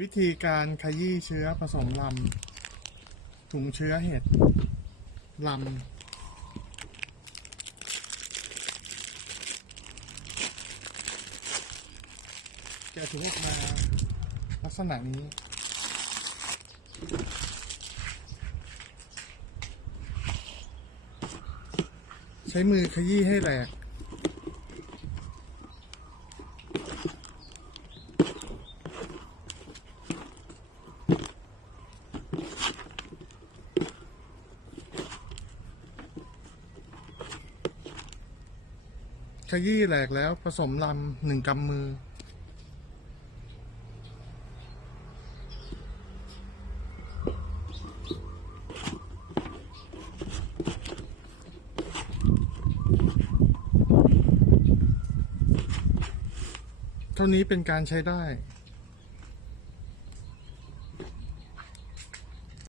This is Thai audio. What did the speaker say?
วิธีการขยี้เชื้อผสมลำถุงเชื้อเห็ดลำแกะถุงออกมาลักษณะนี้ ใช้มือขยี้ให้แหลก ขยี้แหลกแล้ว ผสมลำหนึ่งกำมือ เท่านี้เป็นการใช้ได้